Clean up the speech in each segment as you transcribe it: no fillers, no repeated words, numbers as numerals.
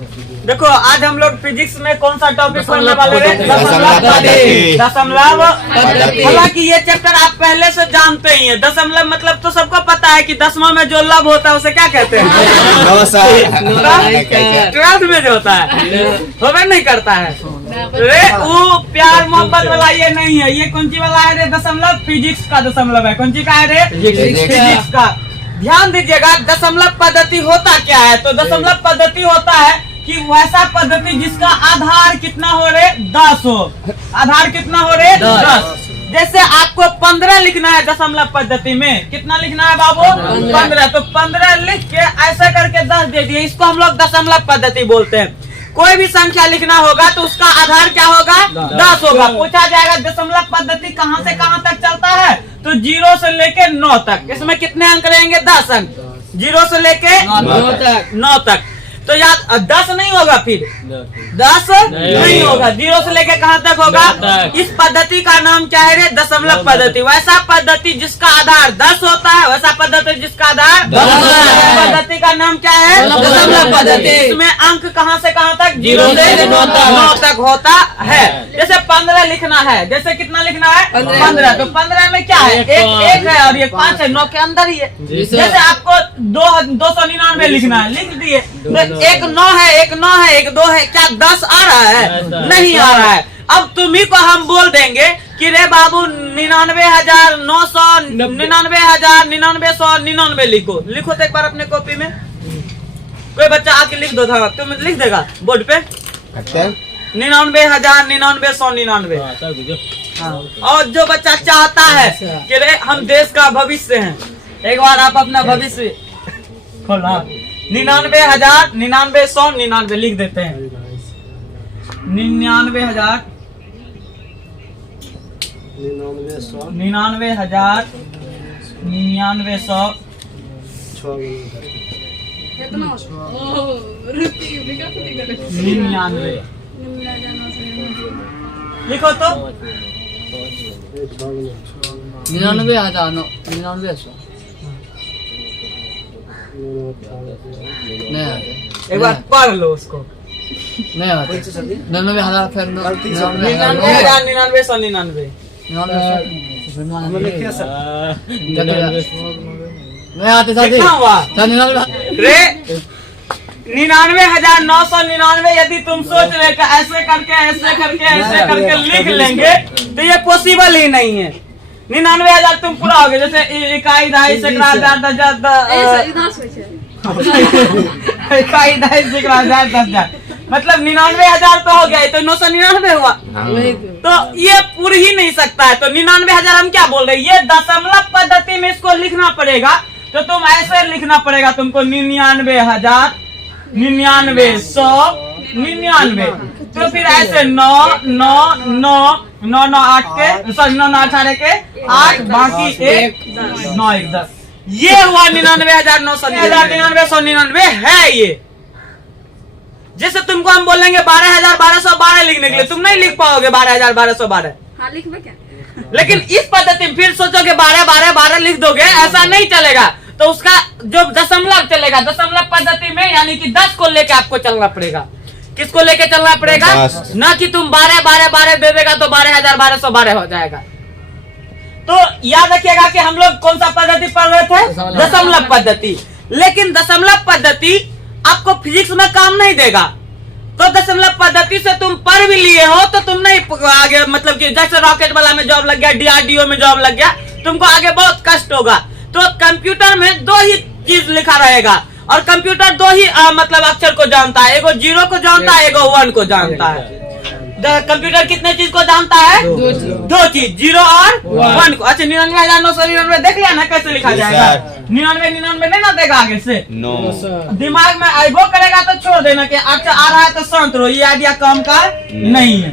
देखो आज हम लोग फिजिक्स में कौन सा टॉपिक पढ़ने वाले हैं? दशमलव। हालांकि ये चैप्टर आप पहले से जानते ही हैं। दशमलव मतलब तो सबको पता है कि दसवां में जो लव होता है उसे क्या कहते हैं? 12th में जो होता है होवे नहीं करता है रे, वो प्यार मोहब्बत वाला ये नहीं है। ये कौन सी वाला है रे? दशमलव फिजिक्स का दशमलव है। कौन सी का है रे? फिजिक्स का। ध्यान दीजिएगा, दशमलव पद्धति होता क्या है? तो दशमलव पद्धति होता है कि वैसा पद्धति जिसका आधार कितना हो रे? 10 हो। आधार कितना हो रे? 10। जैसे आपको 15 लिखना है दशमलव पद्धति में, कितना लिखना है बाबू? 15। तो 15 लिख के ऐसा करके 10 दे दिए, इसको हम लोग दशमलव पद्धति बोलते हैं। कोई भी संख्या लिखना होगा तो उसका आधार क्या होगा? 10 होगा। पूछा जाएगा दशमलव पद्धति कहाँ से कहाँ तक चलता है? तो 0 से लेके 9 तक। इसमें कितने अंक रहेंगे? 10 अंक। 0 से लेके 9 तक। तो याद 10 नहीं होगा, फिर 10 नहीं होगा। 0 से लेके कहाँ तक होगा? इस पद्धति का नाम क्या है रे? दशमलव पद्धति। वैसा पद्धति जिसका आधार 10 होता है, वैसा पद्धति जिसका आधार 10 पद्धति का नाम क्या है? दशमलव पद्धति। इसमें अंक कहाँ से कहाँ तक? 0 से 9 तक होता है। जैसे 15 लिखना है, जैसे कितना लिखना है? 15। तो 15 में क्या है? एक है और ये 5 है, 9 के अंदर ही है। जैसे आपको 299 लिखना है, लिख दिए। एक 9 है, एक 9 है, एक 2 है, क्या 10 आ रहा है? नहीं आ रहा है। अब तुम्ही को हम बोल देंगे कि रे बाबू 99,900 99,199 लिखो। लिखो तो एक बार अपने कॉपी में। कोई बच्चा आके लिख दो था, तुम लिख देगा बोर्ड पे 99,199। और जो बच्चा चाहता है कि रे हम देश का भविष्य हैं, एक बार आप अपना भविष्य खोला। 99,199 लिख देते हैं। 99,000 99,000 99,100 99 लिखो तो 99,000 एक बार पढ़ लो उसको। 99,000 फिर 99,000 99,199 नहीं आते साथी कितना हुआ रे? 99,999। यदि तुम सोच रहे कि ऐसे करके लिख लेंगे तो ये पॉसिबल ही नहीं है। 99,000 तुम पूरा हो गए। जैसे इकाई, दहाई, सैकड़ा, हजार, 10,000 इकाई, दहाई, सैकड़ा, हजार, 10,000 मतलब 99,000 तो हो गया। तो 999 हुआ। तो ये पूरी ही नहीं सकता है। तो 99,000 हम क्या बोल रहे हैं? ये दशमलव पद्धति में इसको लिखना पड़ेगा। तो तुम ऐसे लिखना पड़ेगा तुमको 99,000 99,199। तो फिर ऐसे 9 9 9 9 9 8 के 9 9 18 के 8 बाकी 1 9 1 10। ये हुआ 99,999 है ये। जैसे तुमको हम बोलेंगे 12,1212 लिखने के लिए, तुम नहीं लिख पाओगे 12,1212। हाँ, लिख क्या? लेकिन इस पद्धति में फिर सोचोगे 12 12 12 लिख दोगे, ऐसा नहीं चलेगा। तो उसका जो दशमलव चलेगा दशमलव पद्धति में, यानी कि 10 को लेके आपको चलना पड़ेगा। किसको लेके चलना पड़ेगा? ना कि तुम 12 12 12 दे देगा तो 12,1212 हो जाएगा। तो याद रखिएगा कि हम लोग कौन सा पद्धति पढ़ रहे थे? दशमलव पद्धति। लेकिन दशमलव पद्धति आपको फिजिक्स में काम नहीं देगा। तो दशमलव पद्धति से तुम पढ़ भी लिए हो तो तुम नहीं आगे, मतलब कि जैसे रॉकेट वाला में जॉब लग गया, DRDO में जॉब लग गया, तुमको आगे बहुत कष्ट होगा। तो कंप्यूटर में 2 ही चीज लिखा रहेगा और कंप्यूटर 2 ही मतलब अक्षर को जानता है। एगो 0 को जानता है, एगो 1 को जानता है। कंप्यूटर कितने चीज को जानता है? 2 चीज, 0 और 1 को। अच्छा 99,999 देख लिया ना कैसे लिखा जाएगा? 99 नहीं ना देगा आगे से, दिमाग में आइबो करेगा तो छोड़ देना कि अच्छा आ रहा है तो शांत रहो, ये आइडिया काम का नहीं है।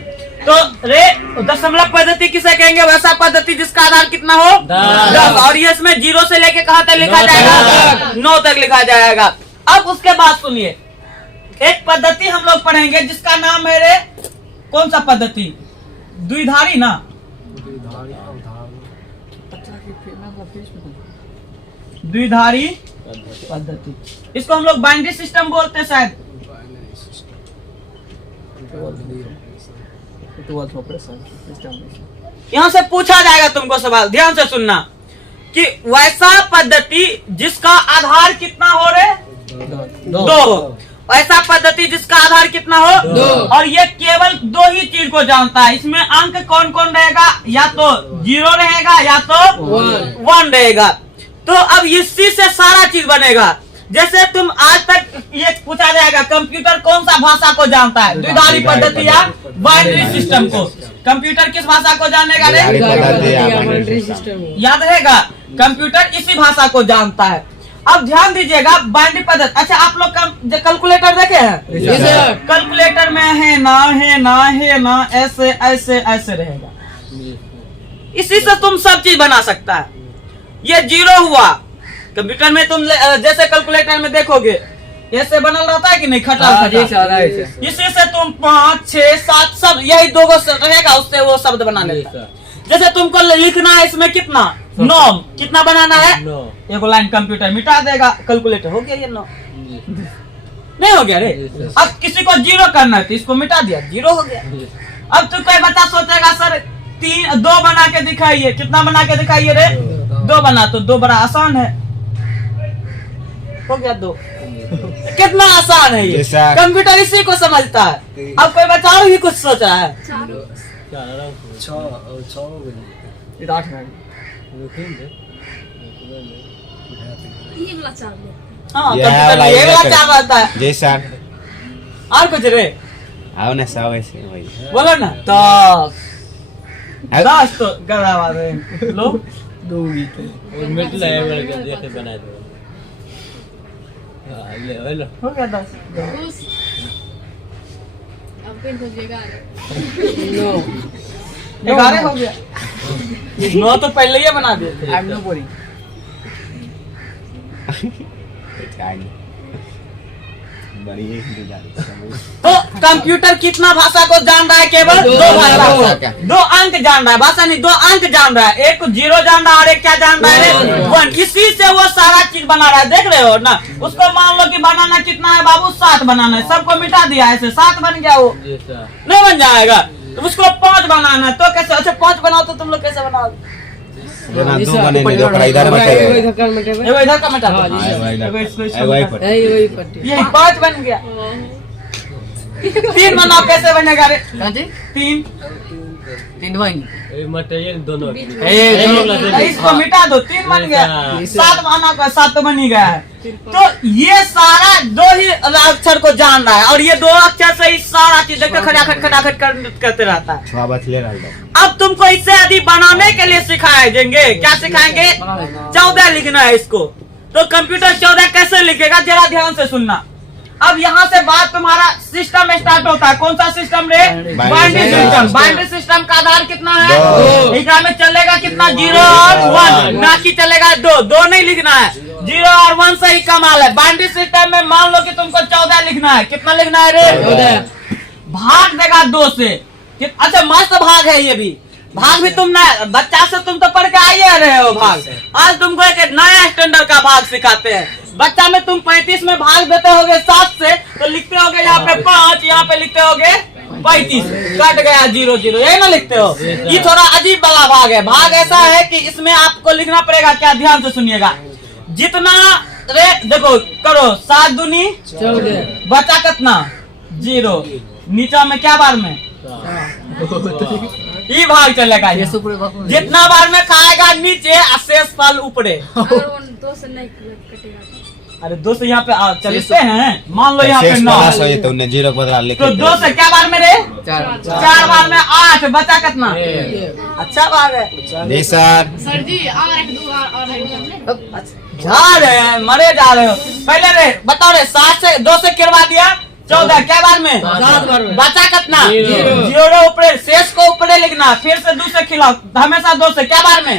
तो रे दशमलव पद्धति किसे कहेंगे? वैसा पद्धति जिसका आधार कितना हो? 10। और ये इसमें 0 से लेके कहाँ तक लिखा जाएगा? 9 तक लिखा जाएगा। अब उसके बाद सुनिए, एक पद्धति हम लोग पढ़ेंगे जिसका नाम है रे, कौन सा पद्धति? द्विधारी ना, द्विधारी पद्धति। इसको हम लोग बाइनरी सिस्टम बोलते हैं शायद। यहाँ से पूछा जाएगा तुमको सवाल, ध्यान से सुनना कि वैसा पद्धति जिसका आधार कितना हो रे, दो। ऐसा पद्धति जिसका आधार कितना हो, दो। और ये केवल दो ही चीज को जानता है। इसमें अंक कौन कौन रहेगा, या तो 0 रहेगा या तो 1 रहेगा। तो अब इसी से सारा चीज बनेगा। जैसे तुम आज तक ये पूछा जाएगा कंप्यूटर कौन सा भाषा को जानता है, द्विधारी पद्धति या बाइनरी सिस्टम को। कंप्यूटर किस भाषा को जानेगा रे, याद रहेगा, कंप्यूटर इसी भाषा को जानता है। अब ध्यान दीजिएगा बाइनरी पद्धति। अच्छा आप लोग कैलकुलेटर देखे हैं, कैलकुलेटर में है ना ऐसे ऐसे ऐसे रहेगा। इसी से तुम सब चीज बना सकता है। ये 0 हुआ कंप्यूटर में, तुम जैसे कैलकुलेटर में देखोगे ऐसे बनल रहता है कि नहीं, खटा। इसी से तुम 5, 6, 7 सब यही 2 रहेगा, उससे वो शब्द बना लेता है। जैसे तुमको लिखना है इसमें कितना 9, कितना बनाना है, एक लाइन कंप्यूटर मिटा देगा, कैलकुलेटर हो गया ये 9। नहीं हो गया रे। अब किसी को 0 करना है तो इसको मिटा दिया, 0 हो गया। अब तो कोई बच्चा सोचेगा सर 2 बना के दिखाइए, कितना बना के दिखाइए रे, 2 बना, तो 2 बड़ा आसान है, हो गया 2। कितना आसान है ये, कंप्यूटर इसी को समझता है। अब कोई बच्चा और भी कुछ सोच रहा है, हाँ कंप्यूटर ये वाला चार रहता है। जी सर, और कुछ रे, आओ ना 100 ऐसे वही बोलो ना। तो 10 तो गड़ा लो, 2 हो गया 10। 11 हो गया, 9 तो पहले ही बना दिए। तो कंप्यूटर कितना भाषा को जान रहा है, केवल 2 भाषा, 2 अंक जान रहा है, भाषा नहीं 2 अंक जान रहा है। एक 0 जान रहा है और एक क्या जान रहा है, 1। इसी से वो सारा चीज बना रहा है, देख रहे हो ना। उसको मान लो कि बनाना कितना है बाबू, 7 बनाना है, सबको मिटा दिया, ऐसे 7 बन गया, वो नहीं बन जाएगा। तो उसको 5 बनाना तो कैसे, अच्छा 5 बनाओ तो तुम लोग कैसे बनाओ, 2 बने नहीं, इधर इधर का मिटा यही 5 बन गया। 3 बनाओ, कैसे बनेगा रे, 3 इसको मिटा दो, 3 बन गया। 7 बना का 7 तो बन ही गया है। तो ये सारा 2 ही अक्षर को जान रहा है, और ये 2 अक्षर से ही सारा चीज खटाखट करते रहता है। अब तुमको इससे अधिक बनाने के लिए सिखाए देंगे, क्या सिखाएंगे, 14 लिखना है इसको। तो कंप्यूटर 14 कैसे लिखेगा, जरा ध्यान से सुनना। अब यहाँ से बात तुम्हारा सिस्टम स्टार्ट होता है। कौन सा सिस्टम रे, बाइनरी सिस्टम। बाइनरी सिस्टम का आधार कितना है, इसका में चलेगा कितना, 0 और 1, ना कि चलेगा 2 नहीं लिखना है, 0 और 1 से ही कमाल है। बाइनरी सिस्टम में मान लो कि तुमको 14 लिखना है, कितना लिखना है रे, भाग देगा 2 से। अच्छा मस्त भाग है ये भी, भाग भी तुम ना बच्चा से तुम तो पढ़ के आइए रहे हो भाग। आज तुमको एक नया स्टैंडर्ड का भाग सिखाते हैं। बच्चा में तुम 35 में भाग देते होगे 7 से, तो लिखते होगे यहाँ पे 5, यहाँ पे लिखते होगे 35, कट गया 0 0, यही ना लिखते हो। ये थोड़ा अजीब वाला भाग है। भाग ऐसा है कि इसमें आपको लिखना पड़ेगा, क्या, ध्यान से सुनिएगा। जितना रे देखो करो, 7 दूनी 14, बचा कितना 0, नीचा में क्या बार में ये भाग चलेगा। जितना बार में खाएगा नीचे, शेष फल ऊपरे। अरे 2 से यहाँ पे चलते हैं, मान लो यहाँ पे 9 तो 0 बदला लिख, तो 2 से क्या बार में रे, 4 बार में 8, बचा कितना, अच्छा बात है जी सर। सर जी जा रहे हैं, मरे जा रहे हो। पहले रे बताओ रे, 7 से 2 से गिरवा दिया 14, क्या बार में, बचा कितना 0 ऊपरे, शेष को ऊपरे लिखना, फिर से 2 से खिलाओ, हमेशा 2 से क्या बार में,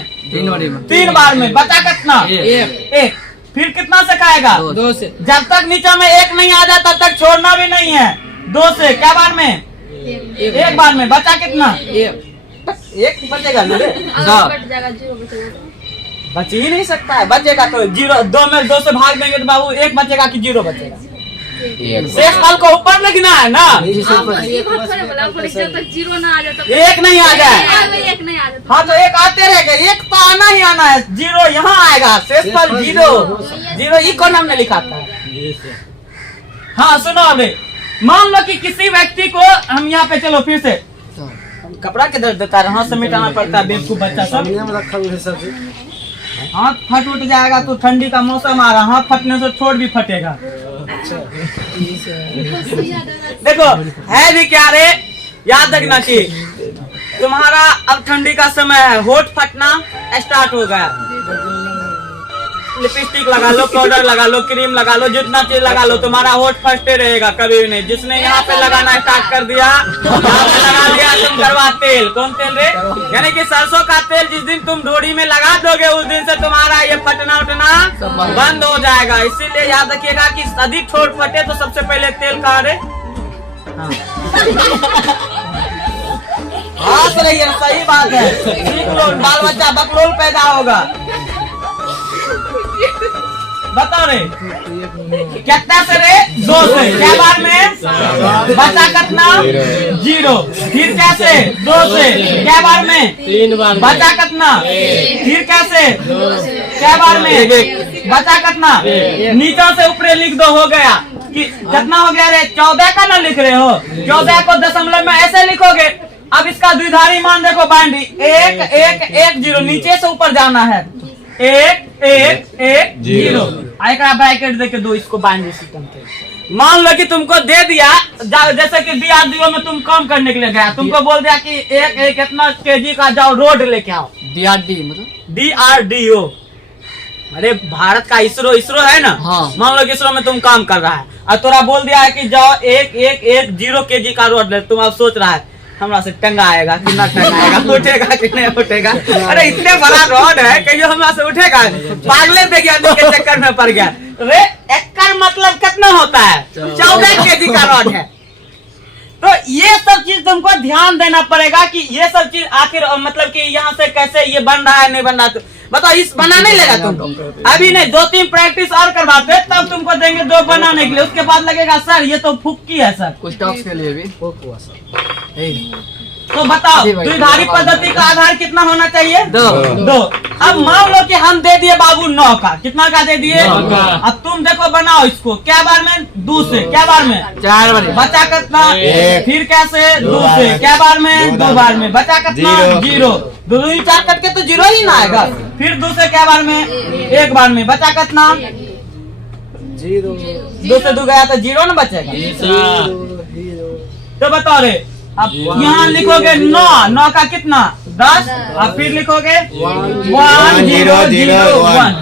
3 बार में, बचा कितना 1, फिर कितना से खाएगा 2 से। जब तक नीचे में 1 नहीं आ जाता तब तक छोड़ना भी नहीं है। 2 से क्या बार में, 1 बार में, बचा कितना 1 बचेगा ना रे, बच ही नहीं सकता है, बचेगा तो 0, 2 में 2 से भाग देंगे तो बाबू 1 बचेगा कि 0 बचेगा, शेषफल को ऊपर लिखना है ना, जी सर पर जीरो ना आ जाता, एक नहीं आ जाए। एक नहीं आ जाता। हाँ तो एक आते रहेगा, एक तो आना ही आना है, जीरो यहाँ आएगा, शेषफल जीरो, जीरो ई कौन हमने लिखा था। हाँ सुनो अभी, मान लो कि किसी व्यक्ति को हम यहाँ पे, चलो फिर से कपड़ा के दर्द देता है, हाथ से मिटाना पड़ता है बेवकूफ बच्चा सब। हाथ फट उठ जाएगा तो ठंडी का मौसम आ रहा, हाथ फटने से छोड़ भी फटेगा। देखो है भी क्या रे, याद रखना कि तुम्हारा अब ठंडी का समय है, होठ फटना स्टार्ट हो गया। लिपस्टिक लगा लो, पाउडर लगा लो, क्रीम लगा लो, जितना चीज लगा लो, तुम्हारा होठ फटते रहेगा कभी भी नहीं। जिसने यहाँ पे लगाना स्टार्ट कर दिया, यहाँ पे लगा दिया तुम करवा तेल, कौन तेल रे, यानी कि सरसों का तेल जिस दिन तुम ढोड़ी में लगा दोगे उस दिन से तुम्हारा ये फटना उठना बंद हो जाएगा। इसीलिए याद रखिएगा कि अधिक ठोड़ फटे तो सबसे पहले तेल कहा रे, हाँ सही बात है, बाल बच्चा बकलोल पैदा होगा। बताओ रे, कितना से रे, 2 से, क्या बार में बचा कितना, जीरो, फिर कैसे 2 से, क्या बार में 3 बार बचा कितना, फिर कैसे क्या बार में बचा कितना, नीचे से ऊपर लिख दो, हो गया कि कितना हो गया रे, 14 का ना लिख रहे हो, 14 को दशमलव में ऐसे लिखोगे। अब इसका द्विधारी मान देखो, बाइंडी 1 1 1 0, नीचे से ऊपर जाना है, 1 1 1 0, आएगा ब्रैकेट देके दो, इसको बाइंडी सिस्टम के। मान लो कि तुमको दे दिया, जैसे कि DRDO में तुम काम करने के लिए गया, तुमको बोल दिया कि एक इतना केजी का जाओ रोड लेके आओ, DRD मतलब DRDO, अरे भारत का इसरो है ना, हाँ। मान लो कि इसरो में तुम काम कर रहा है और तोरा बोल दिया है कि जाओ 1 1 1 0 केजी का रोड ले। तुम अब सोच रहा है हमरा से टंगा आएगा कि ना टंगाएगा, उठेगा कि नहीं उठेगा, अरे इतने बड़ा रोड है कि हमरा से उठेगा, पागले वैज्ञानिक के चक्कर में पड़ गया रे। एकड़ मतलब कितना होता है, 14 केजी का रोड है। तो ये सब चीज तुमको ध्यान देना पड़ेगा कि ये सब चीज आखिर मतलब कि यहाँ से कैसे ये बन रहा है नहीं बन रहा। बताओ इस बना नहीं लेगा तुम, अभी नहीं 2-3 प्रैक्टिस और करवाते तब तुमको देंगे 2 बनाने के लिए, उसके बाद लगेगा सर ये तो फुक्की है सर। कुछ टॉक्स के लिए भी तो बताओ द्विधारी पद्धति का आधार कितना होना चाहिए, 2। अब मान लो कि हम दे दिए बाबू 9 का, कितना का दे दिए, अब तुम देखो बनाओ इसको, क्या बार में 2 से, क्या बार में 4 बार, बचा कितना, फिर कैसे 2 से, क्या बार में 2 बार में, बचा कितना 0, 2 2 4 करके तो 0 ही ना आएगा, फिर 2 से क्या बार में 1 बार में, बचा कितना 2 से 2 गया तो 0 ना बचेगा। तो बताओ रे, अब यहाँ लिखोगे 9 का कितना 10, अब फिर लिखोगे 1 0 0 1,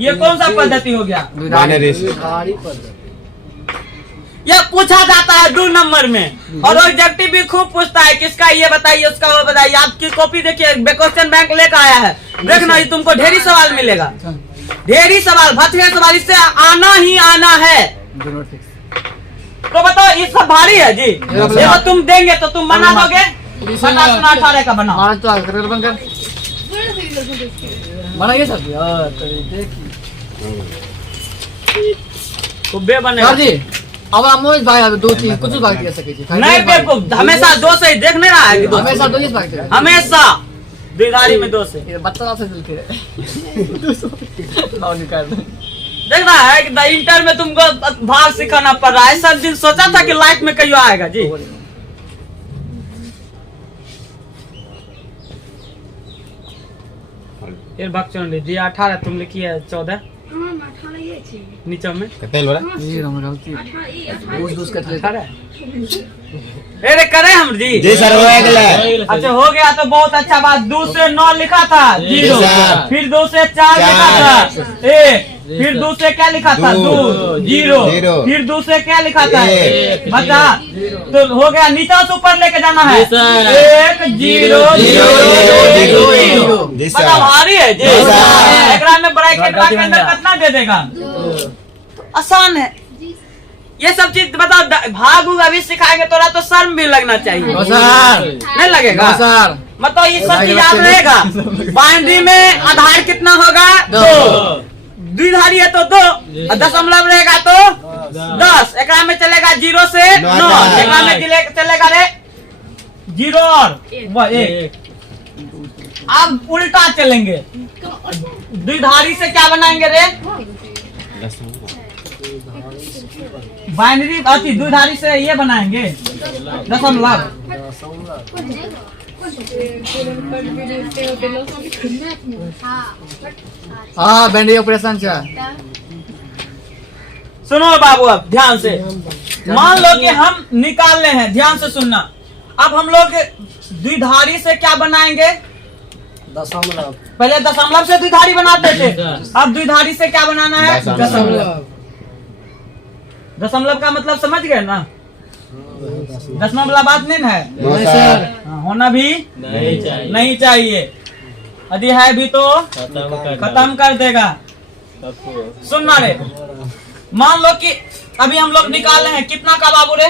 ये कौन सा पद्धति हो गया, यह पूछा जाता है 2 नंबर में, और ऑब्जेक्टिव भी खूब पूछता है, किसका ये बताइए उसका वो बताइए। आपकी कॉपी देखिए, क्वेश्चन बैंक लेकर आया है, देखना ये तुमको ढेरी सवाल मिलेगा, ढेरी सवाल, भथुरे सवाल, इससे आना ही आना है। तो बताओ ये सब भारी है जी, ये तो तुम देंगे तो तुम बना दोगे, 18 का बनाओ, तो आकर बन कर बनाइए सब यार, खूबे बनेगा जी। अब हम मोज भाई 2 चीज कुछ भाग दिया सके जी, नहीं बेवकूफ, हमेशा 2 से ही देख नहीं रहा है कि 2 हमेशा 2 चीज भागते हैं, हमेशा द्विधारी में 2 से। ये बच्चा से मिलते हैं नाउ निकाल दो। देख रहा है कि इंटर में तुमको भाग सिखाना पड़ रहा है, सब दिन सोचा था कि लाइफ में कहीं आएगा जी। फिर भाग चल जी 18, तुम लिखिए 14 नीचे में तेल बड़ा ये हम गलती दूस कर लेता है। अरे करे हम जी सर हो गया। अच्छा हो गया तो बहुत अच्छा बात। 2 से 9 लिखा था 0, फिर 2 से 4 लिखा था 1, फिर 2 से क्या लिखा था 2 0, फिर 2 से क्या लिखा था 1, बता तो हो गया। नीचे से ऊपर लेके जाना है 1 0 0 बता भारी है जी। एकरा में ब्रैकेट के अंदर कितना दे देगा, आसान है ये सब चीज। बताओ भाग अभी सिखाएंगे तोरा तो शर्म भी लगना चाहिए, नहीं लगेगा मतलब ये सब चीज याद रहेगा। बाइनरी में आधार कितना होगा 2, द्विधारी है तो 2 और दशमलव रहेगा तो 10। एकरा में चलेगा 0 से 9, एकरा में चलेगा रे 0 और 1। अब उल्टा चलेंगे, द्विधारी से क्या बनाएंगे रे? बाइनरी अति द्विधारी से ये बनाएंगे दशमलव। हाँ बैंडी ऑपरेशन क्या? सुनो बाबू अब ध्यान से, मान लो कि हम निकालने हैं, ध्यान से सुनना। अब हम लोग द्विधारी से क्या बनाएंगे? दशमलव। पहले दशमलव से द्विधारी बनाते थे, अब द्विधारी से क्या बनाना है? दशमलव। दशमलव का मतलब समझ गए ना? दशमलव वाला बात नहीं है, नहीं सर। होना भी नहीं चाहिए। यदि है भी तो खत्म कर देगा। सुनना रे, मान लो कि अभी हम लोग निकाल रहे हैं, कितना का बाबू रे?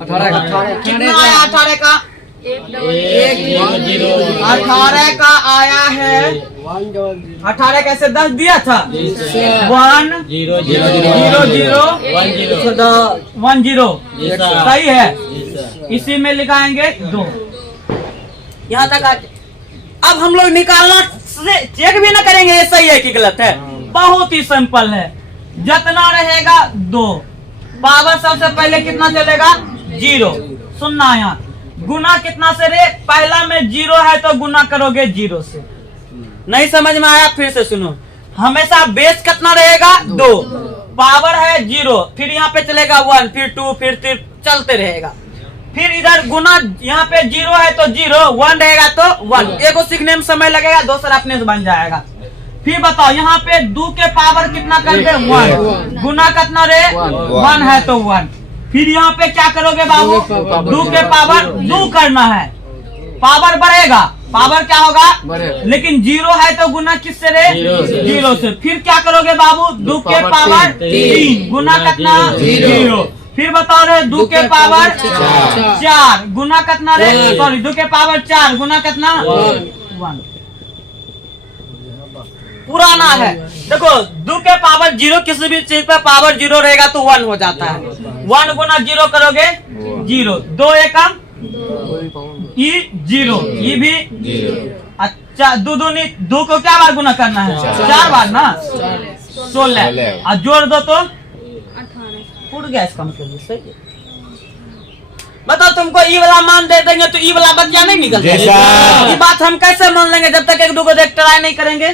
18 का। कितना आया 18 का? 18 का आया है। 18 कैसे 10 दिया था? 1 0 0 1 0 सही है। इसी में लिखाएंगे 2। यहाँ तक आ। अब हम लोग निकालना चेक भी ना करेंगे ये सही है कि गलत है, बहुत ही सिंपल है। जितना रहेगा 2, पावर सबसे पहले कितना चलेगा? 0। सुनना यहाँ, गुना कितना से रे? पहला में 0 है तो गुना करोगे 0 से। नहीं समझ में आया? फिर से सुनो, हमेशा बेस कितना रहेगा? 2, पावर है 0, फिर यहाँ पे चलेगा 1, फिर 2, फिर 3 चलते रहेगा। फिर इधर गुना, यहाँ पे 0 है तो 0, 1 रहेगा तो 1। एक को सीखने में समय लगेगा, दूसरा अपने से बन जाएगा। फिर बताओ यहाँ पे 2 के पावर कितना कर दे? 1। गुना कितना रे? 1 है तो 1। फिर यहाँ पे क्या करोगे बाबू? 2 के पावर 2 करना है, पावर बढ़ेगा, पावर क्या होगा? लेकिन 0 है तो गुना किससे रे? 0 से। फिर क्या करोगे बाबू? 2 के पावर 3, गुना कितना? 0। फिर बताओ रे 2 के पावर 4, गुना कितना रे? सॉरी 2 के पावर 4, गुना कितना? 1। पुराना है, देखो 2 के पावर 0, किसी भी चीज पे पावर 0 रहेगा तो 1 हो जाता है। 1 गुना 0 करोगे 0, 2 एकम 0, ये भी अच्छा। 2 को क्या बार गुना करना है? 4 बार ना, 16। और जोड़ दो तो 18। उड़ गया इसका मतलब सही है। बताओ तुमको ई वाला मान दे देंगे तो ई वाला बच्चा नहीं निकलता। ये बात हम कैसे मान लेंगे जब तक 1 2 को देख ट्राई नहीं करेंगे?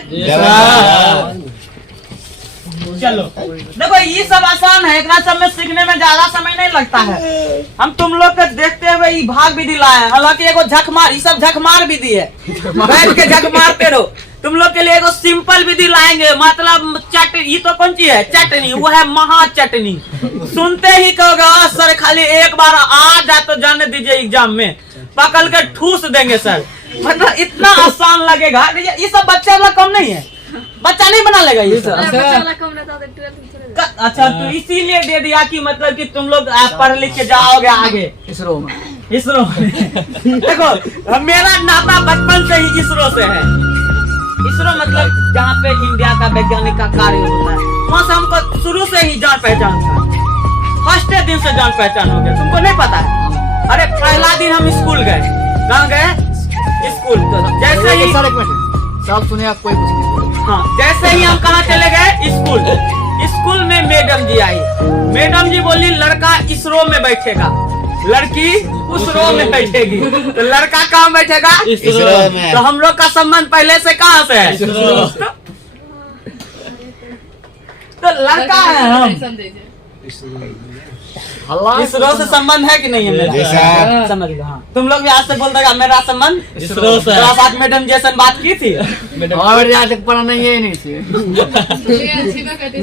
चलो देखो ये सब आसान है, इतना सब में सीखने में ज्यादा समय नहीं लगता है। हम तुम लोग को देखते हुए ये भाग विधि लाए हैं, हालांकि एगो झकमार, ये सब झकमार विधि है, बैठ के झक मारते रहो। तुम लोग के लिए एगो सिंपल विधि लाएंगे, मतलब चटनी। ये तो कौन चीज है? चटनी, वो है महा चटनी। सुनते ही कहोगे सर खाली एक बार आ जाए तो जाने दीजिए, एग्जाम में पकड़ के ठूस देंगे सर। मतलब इतना आसान लगेगा। ये सब बच्चा वाला कम नहीं है, बच्चा नहीं बना लेगा ये सब। अच्छा तो इसीलिए दे दिया कि मतलब कि तुम लोग पढ़ लिख के जाओगे आगे इसरो में। देखो मेरा नाता बचपन से ही इसरो से है। इसरो मतलब जहाँ पे इंडिया का वैज्ञानिक का कार्य होता है, वहाँ से हमको शुरू से ही जान पहचान था। फर्स्ट दिन से जान पहचान हो गया, तुमको नहीं पता है? अरे पहला दिन हम स्कूल गए, कहाँ गए? स्कूल। तो जैसे ही सब सुने, आप कोई कुछ नहीं। हाँ, जैसे ही हम कहाँ चले गए? स्कूल। स्कूल में मैडम जी आई, मैडम जी बोली लड़का इसरो में बैठेगा, लड़की उस रो में बैठेगी। तो लड़का कहाँ बैठेगा? इसरो में। तो हम लोग का संबंध पहले से कहाँ से है? तो लड़का है हम, इसरो से संबंध है कि नहीं है मेरा? समझ लो। हाँ, तुम लोग भी आज से बोल देगा मेरा संबंध इसरो से। तो साथ मैडम जैसे बात की थी, आज तक पढ़ा नहीं है, नहीं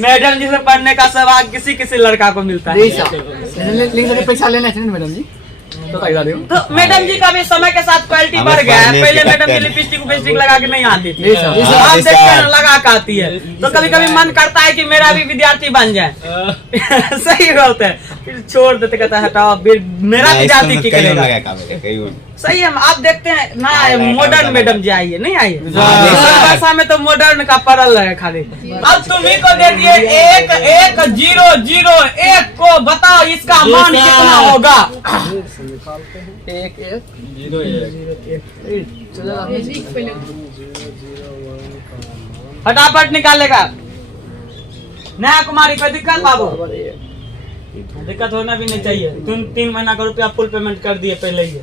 मैडम जी से पढ़ने का सवाल किसी किसी लड़का को मिलता है। परीक्षा लेना है मैडम जी। तो मैडम जी का भी समय के साथ क्वालिटी बढ़ गया है। पहले मैडम जी लिपस्टिक लगा के नहीं आती थी, आप देखते हैं लगा के आती है। तो कभी कभी मन करता है कि मेरा भी विद्यार्थी बन जाए। सही बात है, फिर छोड़ देते, कहता है हटाओ मेरा विद्यार्थी की करेगा। सही है, आप देखते हैं ना मॉडर्न मैडम जी आई है, नहीं आई है भाषा में तो मॉडर्न का पड़ल है खाली। अब तुम्ही को दे दिए 1 1 0 0 1 को बताओ इसका मान कितना होगा? 1 1 0 फटाफट निकालेगा। नया कुमारी कोई दिक्कत बाबू? दिक्कत होना भी नहीं चाहिए। तुम 3 महीना का रुपया फुल पेमेंट कर दिए पहले ही।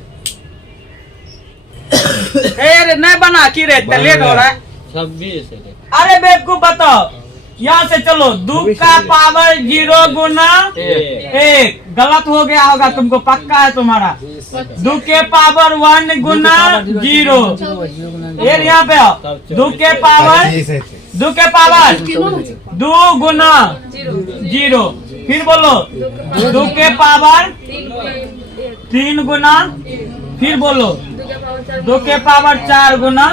अरे नहीं बना की रे, लेट हो रहा है। 26 अरे बेवकूफ बताओ, यहाँ से चलो 2 का पावर 0 गुना 1 गलत हो गया होगा, तुमको पक्का है तुम्हारा। 2 के पावर 1 गुना 0, ये यहाँ पे आओ। 2 के पावर 2 गुना 0, फिर बोलो 2 के पावर 3 गुना, फिर बोलो 2 के पावर 4 गुना।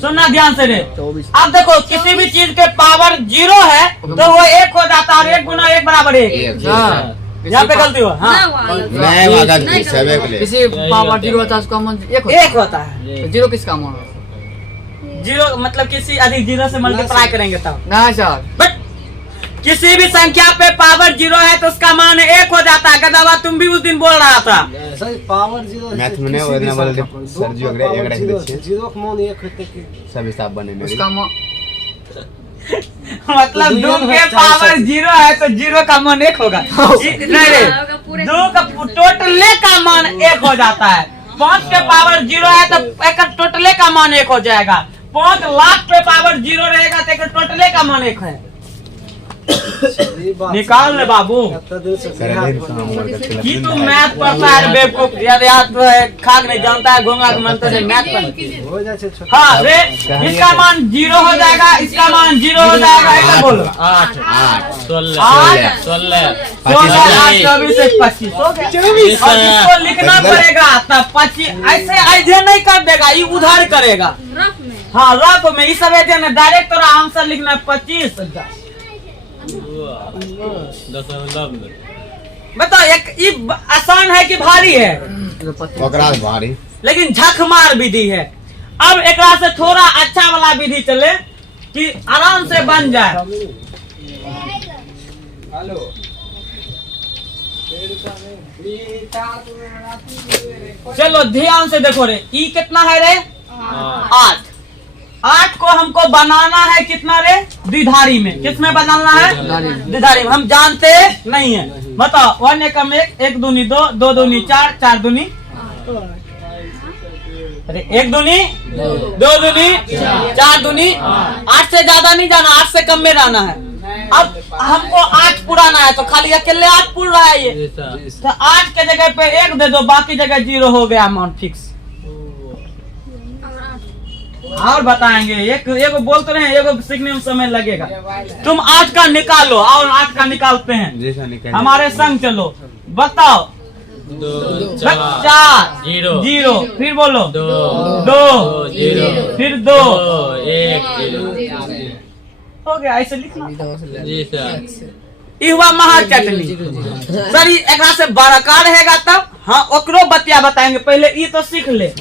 सुनना ध्यान से रे। अब देखो किसी भी चीज के पावर 0 है तो वो 1 हो जाता है, 1 गुना 1 बराबर 1। यहाँ पे गलती हो। हाँ, किसी पावर 0 होता है उसका मान 1 होता है। 0 किसका मान? 0 मतलब किसी अधिक 0 से मल्टीप्लाई करेंगे तब ना सर, बट किसी भी संख्या पे पावर 0 है तो उसका मान 1 हो जाता है। गदावा तुम भी उस दिन बोल रहा था। पावर 0 मैथ में ओरिजिनल वाले सरजी वगैरह एक रख दे 0 का मान 1 होते कि सब हिसाब बने उसका मान मतलब 2 के पावर 0 है तो 0 का मान 1 होगा। नहीं रे, 2 का टोटले का मान 1 हो जाता है। 5 के पावर 0 है तो एक टोटले का मान 1 हो जाएगा। 5 लाख पे पावर 0 रहेगा तो एक टोटले का मान 1 है। निकाल ले बाबू की तू मैथ पढ़ता है बेवकूफ। याद तो है, खाक नहीं जानता है, घोंगा मनता है मैथ पढ़। हो जाए छोटा। हाँ रे, इसका मान 0 हो जाएगा, इसका मान 0 हो जाएगा। ऐसा बोलो 8 16 8 16 24 25 हो गया। और इसको लिखना पड़ेगा तब 25। ऐसे ऐसे नहीं कर देगा, ये उधार करेगा। रफ में हाँ रफ में इस सब डायरेक्ट तोरा आंसर लिखना है 25। बताओ एक आसान है कि भारी है? भारी, लेकिन झकमार विधि है। अब एक से थोड़ा अच्छा वाला विधि चले कि आराम से बन जाए। चलो ध्यान से देखो रे, ई कितना है रे? 8। 8 को हमको बनाना है कितना रे? द्विधारी में। किस में बनाना है? द्विधारी में। हम जानते नहीं है, बताओ। 1 एकम 1, 1 दूनी 2, 2 दूनी 4, 4 दूनी, अरे 1 दूनी 2 दूनी 4 दूनी। 8 से ज्यादा नहीं जाना, 8 से कम में रहना है। अब हमको 8 पुराना है तो खाली अकेले 8 पुर रहा है ये। तो 8 के जगह पे 1 दे दो, बाकी जगह 0 हो गया अमाउंट फिक्स। और बताएंगे, एक बोलते रहे, एक सीखने में समय लगेगा। तुम 8 का निकालो और 8 का निकालते हैं, हमारे संग चलो। बताओ 4 0, फिर बोलो 2 फिर 2 1 हो गया। ऐसे लिखना जी सर। ई हुआ महा चटनी। सर एक से बड़का रहेगा तब हाँ ओकरो बतिया बताएंगे। पहले ये तो सीख ले,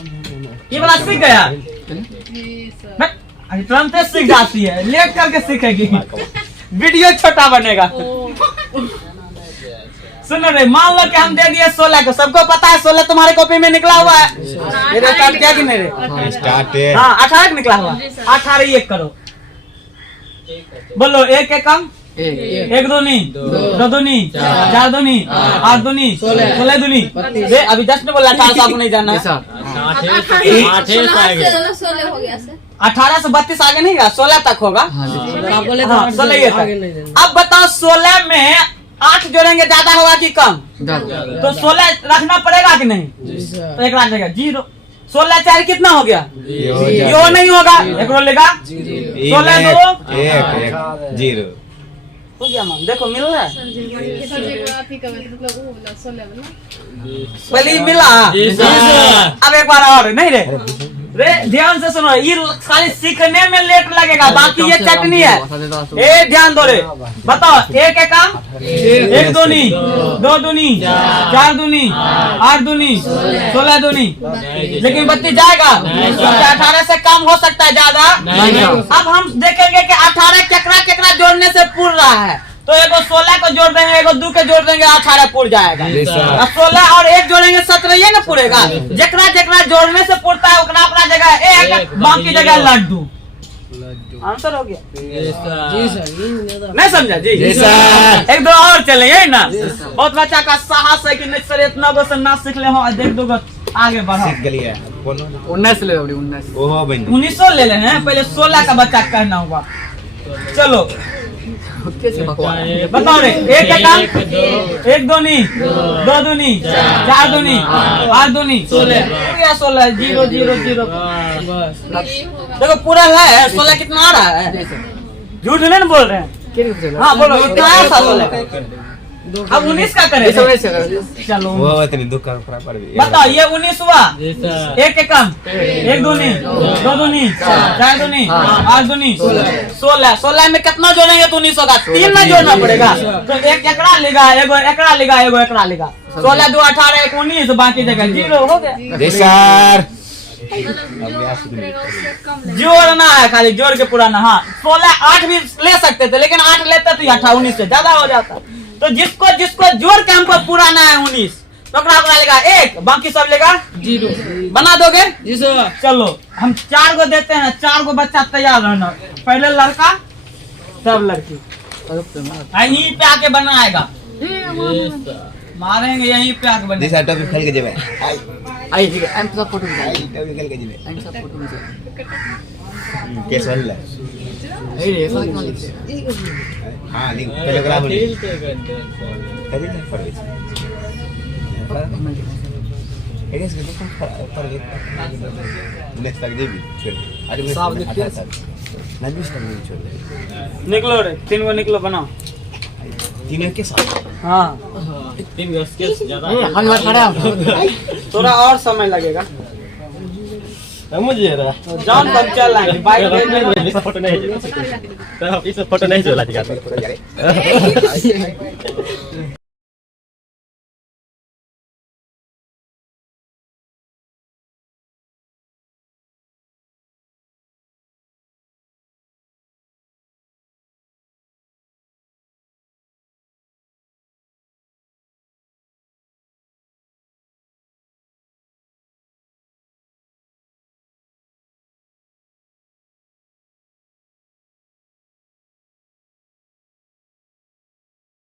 ये वाला सीख गया तुरंत सीख जाती है, लेट करके सीखेगी। वीडियो छोटा बनेगा। सुनो रे, मान लो कि हम दे दिए 16 को, सबको पता है 16 तुम्हारे कॉपी में निकला हुआ है। मेरे स्टार्ट किया कि नहीं रे? स्टार्ट हाँ 18 निकला हुआ। 18 1 करो, बोलो 1 एकम 1 दूनी 2 दूनी 4 दूनी 8 दूनी 16 दूनी। अभी जस्ट बोला 18 आपको नहीं जानना है। 18 से 32 आगे नहीं गया, 16 तक होगा। 16 ये तक। अब बताओ 16 में 8 जोड़ेंगे ज्यादा होगा कि कम? तो 16 रखना पड़ेगा कि नहीं? तो एक रख देगा 0। 16 4 कितना हो गया? यो नहीं होगा, एक रोलेगा 16 2 1 0। हो गया मैम, देखो मिल रहा है पहले ही मिला। जी सर। अब एक बार और नहीं रे ध्यान से सुनो, ये खाली सीखने में लेट लगेगा, बाकी ये चटनी है। ए ध्यान दो रे, बताओ एक एक काम, एक दूनी, दो दूनी, चार दूनी, आठ दूनी, 16 दूनी, लेकिन बत्ती जाएगा 18 से कम हो सकता है ज्यादा। अब हम देखेंगे कि 18 केकरा केकरा जोड़ने से पूर रहा है, तो एगो 16 को जोड़ देंगे, एगो 2 के जोड़ देंगे, 18 पूर जाएगा। अब 16 और 1 जोड़ेंगे 17 ये ना पूरेगा। जकरा जकरा जोड़ने से पूरता है उकरा अपना जगह एक, बाकी जगह लड्डू। आंसर हो गया? जी सर। नहीं समझा जी? एक दो और चलेंगे ना। बहुत बच्चा का साहस है कि नहीं सर इतना गो से ना सीख ले हो, देख दो आगे बढ़ो। 19 ले 19 1900 ले लेना है, पहले 16 का बच्चा कहना होगा। चलो बताओ रे, एक एक काम, एक दूनी, दो दूनी, चार दूनी, आठ दूनी, 16 0 0 0। देखो पूरा है 16 कितना आ रहा है, झूठ नहीं ना बोल रहे हैं। हाँ बोलो कितना आया 16? अब 19 का करें। चलो बताओ ये 19 हुआ, एक एक कम, एक दूनी, दो दूनी, चार दूनी, आठ दूनी, 16। 16 में कितना जोड़ेंगे तो 19 होगा, 3 में जोड़ना पड़ेगा। तो एक एकड़ा लेगा, एगो एकड़ा लेगा, एगो एकड़ा लेगा। 16 2 18 1 19, बाकी जगह 0 हो गया। जोड़ना है खाली, जोड़ के पुराना। हाँ 16 8 भी ले सकते थे, लेकिन 8 लेते तो 18 19 से ज्यादा हो जाता। तो जिसको जिसको जोड़ के हमको पुराना है 19, तो अपना लेगा 1, बाकी सब लेगा 0। बना दोगे? जी सर। चलो हम 4 को देते हैं, 4 को बच्चा तैयार रहना। पहले लड़का सब लड़की यहीं पे आके बनाएगा, मारेंगे यहीं पे आके बनेगा। आई ठीक है, एम सब फोटो एम सब फोटो में ए रे सब कौन लिखते निकलो रे, 3 को निकलो, बनाओ। हाँ 3 के ज्यादा हम खड़ा हूं। थोड़ा और समय लगेगा, मुझे जान तब चल आएंगे बाइक फोटो नहीं, इस फोटो नहीं चला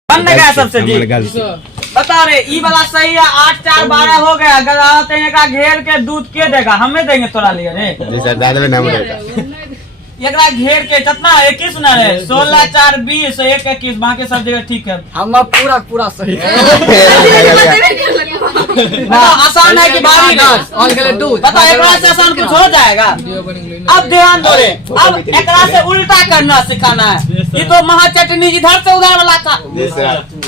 बनने का सबसे जी। बता रहे ई वाला सही है, 8 4 12 हो गया। अगर आते हैं का घेर के दूध के देगा, हमें देंगे थोड़ा लिया रे। एकरा घेर के कितना 21 ना रे, 16 4 20 1 21, बाकी सब जगह ठीक है। हम पूरा पूरा सही आसान है कि भारी ना ऑन के लिए दूध बता, एकरा से आसान कुछ हो जाएगा। अब ध्यान दो रे, अब एकरा से उल्टा करना सिखाना है। ये तो महा चटनी इधर से उधर वाला था,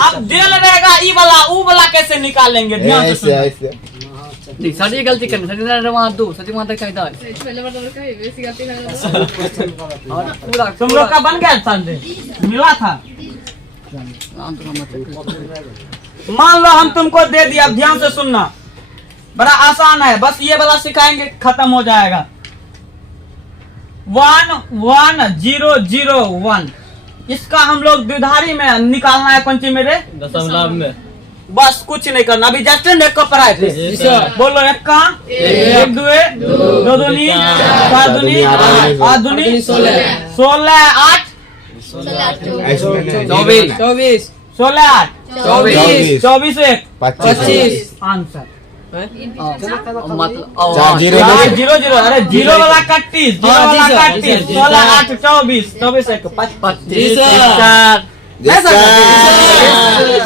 अब दिल रहेगा ई वाला ऊ वाला कैसे निकालेंगे, ध्यान से सुनो। नहीं सही गलती करनी, सही ना वहां दो सही वहां तक चाहिए और पूरा तुम लोग का बन गया संदेश मिला था। मान लो हम तुमको दे दिया, ध्यान से सुनना, बड़ा आसान है, बस ये वाला सिखाएंगे खत्म हो जाएगा। 1 1 0 0 1, इसका हम लोग द्विधारी में निकालना है। कौन सी मेरे दशमलव में बस कुछ नहीं करना। अभी जस्ट एक को पढ़ाए थे, बोलो एक का, एक दुए, दो दूनी, चार दूनी, आठ दूनी, 16 8 24 16 8 24 24 1 25 आंसर मतलब 0 0। अरे 0 वाला 31, 0 वाला 31, 16 8 24 24 1 25।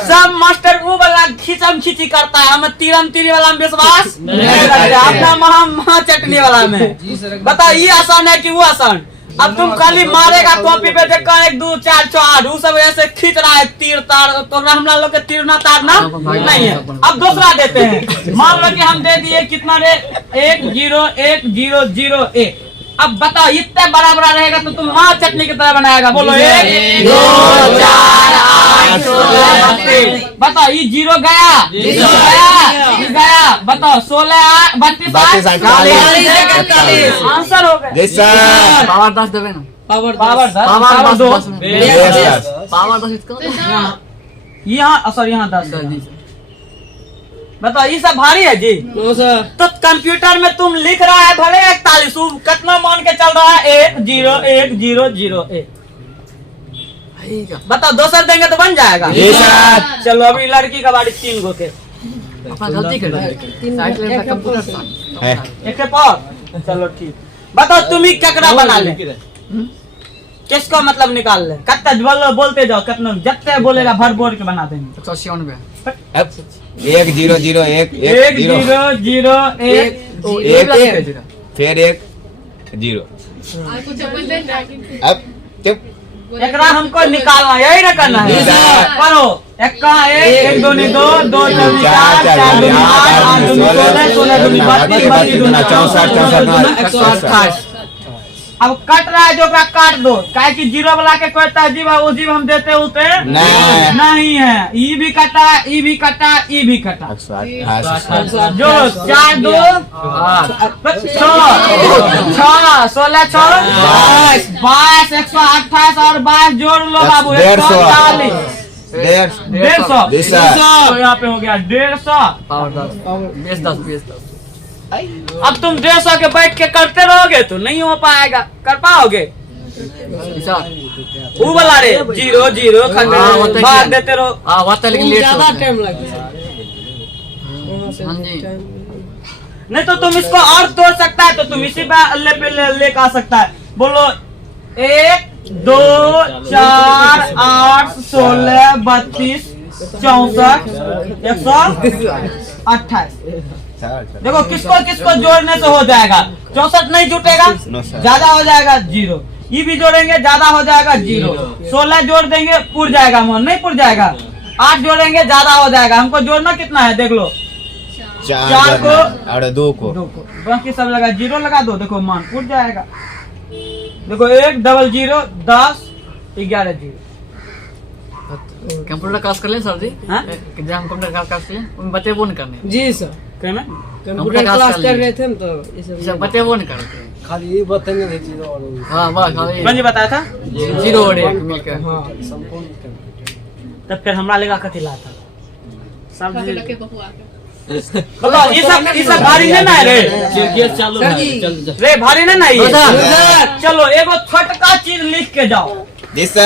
सब मास्टर वो वाला खींचम खींची करता है, हमें तीरम तीरी वाला में विश्वास नहीं रखते, अपना महा चटनी वाला में। बताओ ये आसान है कि वो आसान? अब तुम खाली मारेगा कॉपी पे देखकर 1 2 4 6 8 वो सब ऐसे खींच रहा है तीर तार, तो हम लोग के तीरना तारना नहीं है। अब दूसरा देते हैं, मान लो कि हम दे दिए कितना रे 1 0 1 0 0 1। अब बताओ इतने बड़ा बड़ा रहेगा तो तुम माँ चटनी की तरह बनाएगा। बोलो 1 2 4 8 16 बताओ ये 0 गया गया बताओ 16 32 आंसर हो गया। पावर 10 देवे ना, पावर पावर 2 पावर 10 इसका यहाँ सॉरी यहाँ 10 जी बताओ ये सब भारी है जी। तो कंप्यूटर में तुम लिख रहा है भले 41 कितना मान के चल रहा है 1 0 1 0 0 1। बताओ दोसर देंगे तो बन जाएगा। चलो अभी लड़की का बारी 3 गो के अपना गलती कर रहा है साइड लेन का कंप्यूटर एक पर। चलो ठीक बताओ तुम ही केकरा बना ले किसको मतलब निकाल ले कितना बोलो बोलते जाओ कितना जितने बोलेगा भर बोल के बना देंगे। 196 1 0 0 1 1 0 0 1 फिर 1 0। कुछ अपन देना अब चुप एकरा हमको निकालना यही ना करना है। करो 1 का 1 2 2 2 4 4 2 8 2 16 16 2 32 32 2 64 128। अब कट रहा है जो का काट दो काहे कि 0 वाला के कोई तहजीब है वो जीव हम देते उसे नहीं है। ई भी कटा ई भी कटा ई भी कटा जो 4 2 6 16 6 22 128 और 22 जोड़ लो बाबू 140 150 तो यहाँ पे हो गया 150। पावर 10 अब तुम 150 के बैठ के करते रहोगे तो नहीं हो पाएगा। कर पाओगे वो वाला रे 0 0 खंडे भाग देते रहो। होता लेकिन लेट ज्यादा टाइम लगता है। हां जी नहीं तो तुम इसको और तोड़ सकता है तो तुम इसी पे लेकर आ सकता है। बोलो 1 2 4 8 16 32 64 128। देखो किसको किसको जोड़ने से हो जाएगा 64 नहीं जुटेगा ज्यादा हो जाएगा 0। ये भी जोड़ेंगे ज्यादा हो जाएगा 0। 16 जोड़ देंगे पुर जाएगा मन नहीं पुर जाएगा। 8 जोड़ेंगे ज्यादा हो जाएगा। हमको जोड़ना कितना है देख लो 4 को और 2 को बाकी सब लगा 0 लगा दो देखो मान पुर जाएगा। देखो 1 0 0 10 11 0। कंप्यूटर क्लास कर ले सर जी एग्जाम कंप्यूटर क्लास कर ले उन बच्चे वो नहीं करने जी सर कहना कंप्यूटर क्लास कर रहे थे तो ये सब बच्चे वो नहीं करते खाली ये बताएंगे नहीं चीजों और हां बस खाली कौन जी बताया था 0 और 1 मिलकर हाँ संपूर्ण कंप्यूटर। तब फिर हमरा लेगा कथी लाता सब लगे बकुआ बोलो ये सब भारी नहीं ना रे केस चालू है चल रे भारी नहीं ना ये चलो एगो छोटका चीज लिख के जाओ जिससे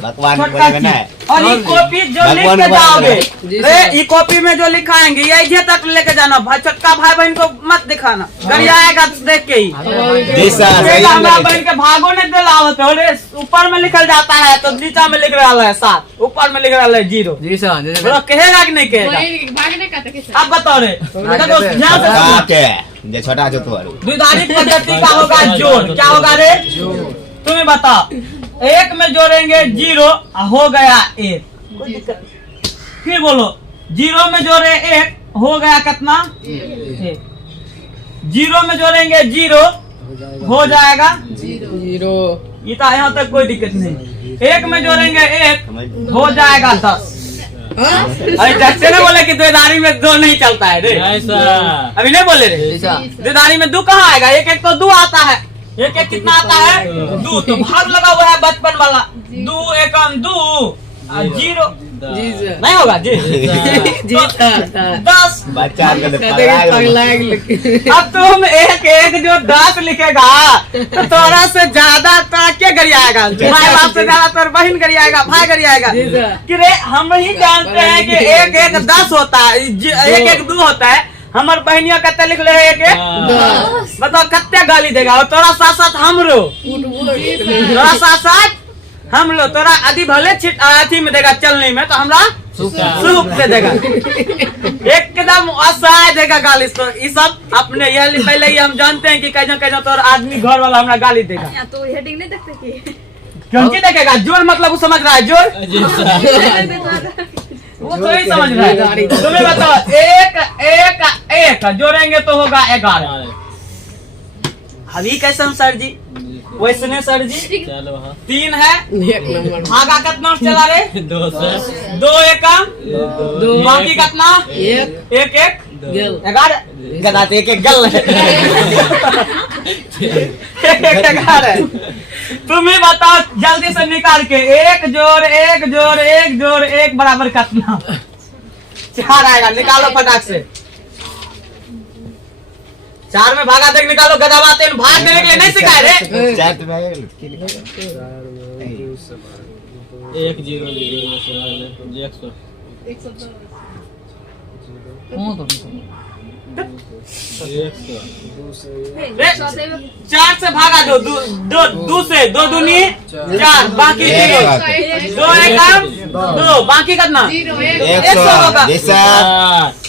भगवान छोटका बोलेगा ना चीज और ये कॉपी जो लिख के जाओगे रे ये कॉपी में जो लिखाएंगे ये तक लेके जाना भाई छोटका भाई बहन को मत दिखाना गरियाएगा देख के ही हमारा बहन के भागो ने दिलावत हो रे ऊपर में लिखल जाता है तो नीचा में लिख रहा है 7 ऊपर में लिख रहा है 0। जी सर बोलो कहेगा कि नहीं कहेगा भागने का था कैसे अब बताओ रे देखो ध्यान से जे छोटा जो तो द्विधारी पद्धति का होगा जोड़ क्या होगा रे तुम्हें बताओ 1 में जोड़ेंगे 0 हो गया 1। फिर बोलो 0 में जोड़े 1 हो गया कितना 1। 0 में जोड़ेंगे 0 हो जाएगा 0। ये तो यहाँ तक कोई दिक्कत नहीं। 1 में जोड़ेंगे 1 हो जाएगा 10। अरे जैसे ना बोले कि द्विधारी में 2 नहीं चलता है रे अभी नहीं बोले रे द्विधारी में 2 कहाँ आएगा 1 1 तो 2 आता है 1 1 कितना आता है 2 तो भाग लगा हुआ है बचपन वाला 2 1 2 0 जी सर नहीं होगा जी जी सर 10 बच्चा अब तुम 1 1 जो 10 लिखेगा तो थोड़ा से ज्यादा क्या गरियाएगा भाई बाप से ज्यादा तोर बहन गरियाएगा भाई गरियाएगा कि रे हम ही जानते हैं कि 1 1 10 होता है 1 1 2 होता है। हमार बहनिया कत्ते लिख ले 1 1 बताओ कत्ते गाली देगा और तोरा साथ साथ हमरो तोरा साथ साथ हम लोग तोरा आदि भले अथी में देगा चलने में, तो हमरा सूप दे देगा, एकदम असहाय देगा गाली। तो ये सब अपने ये पहले ही हम जानते हैं कि कैसे कैसे तोर आदमी घर वाला हमरा गाली देगा। तो हेडिंग नहीं देखते कि क्यों देखेगा? जोर मतलब वो समझ रहा है, जोर जी सर वो तो ही समझ रहा है। तुम्हें बताओ, एक एक एक जोड़ेंगे तो होगा 11। अभी कैसे हम सर जी? वैसने सर जी चलो हाँ 3 है, एक नंबर भागा कितना चला रे? 2 सर 2 एकम, दो बाकी कितना? एक एक एक गेल 11 गदा एक एक गल एक 11। तुम ही बताओ जल्दी से निकाल के, एक जोड़ एक जोड़ एक जोड़ एक बराबर कितना? 4 आएगा, निकालो फटाक से। 4 में भागा देख निकालो, गदा बातें भाग देने के लिए नहीं सिखाए रे। चाट में 1 0 0 100 रे, 4 से भागा दो, दो से 2 दूनी 4, बाकी 0, 2 एकम 2, बाकी कितना? 100 होगा।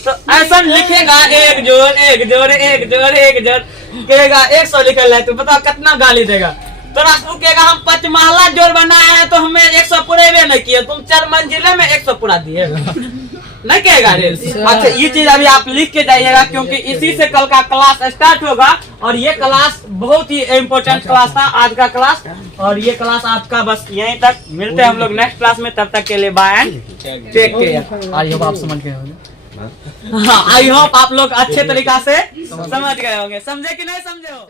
तो ऐसा लिखेगा, एक जोड़ एक जोड़ एक जोड़ एक जोड़ कहेगा 100 लिखल है। तो बताओ कितना गाली देगा? तो रास्ता कहेगा हम 5 महला जोड़ बनाए हैं तो हमें 100 पूरे नहीं किए, तुम 4 मंजिले में 100 पूरा दिए, नहीं कहेगा रे? अच्छा, ये चीज अभी आप लिख के जाइएगा, क्योंकि इसी से कल का क्लास स्टार्ट होगा। और ये क्लास बहुत ही इम्पोर्टेंट क्लास था आज का क्लास, और ये क्लास आपका बस यहीं तक। मिलते हैं हम लोग नेक्स्ट क्लास में, तब तक के लिए bye and take care. I hope आप समझ गए होंगे। हाँ, आई होप आप लोग अच्छे तरीका से समझ गए होंगे। समझे कि नहीं समझे हो?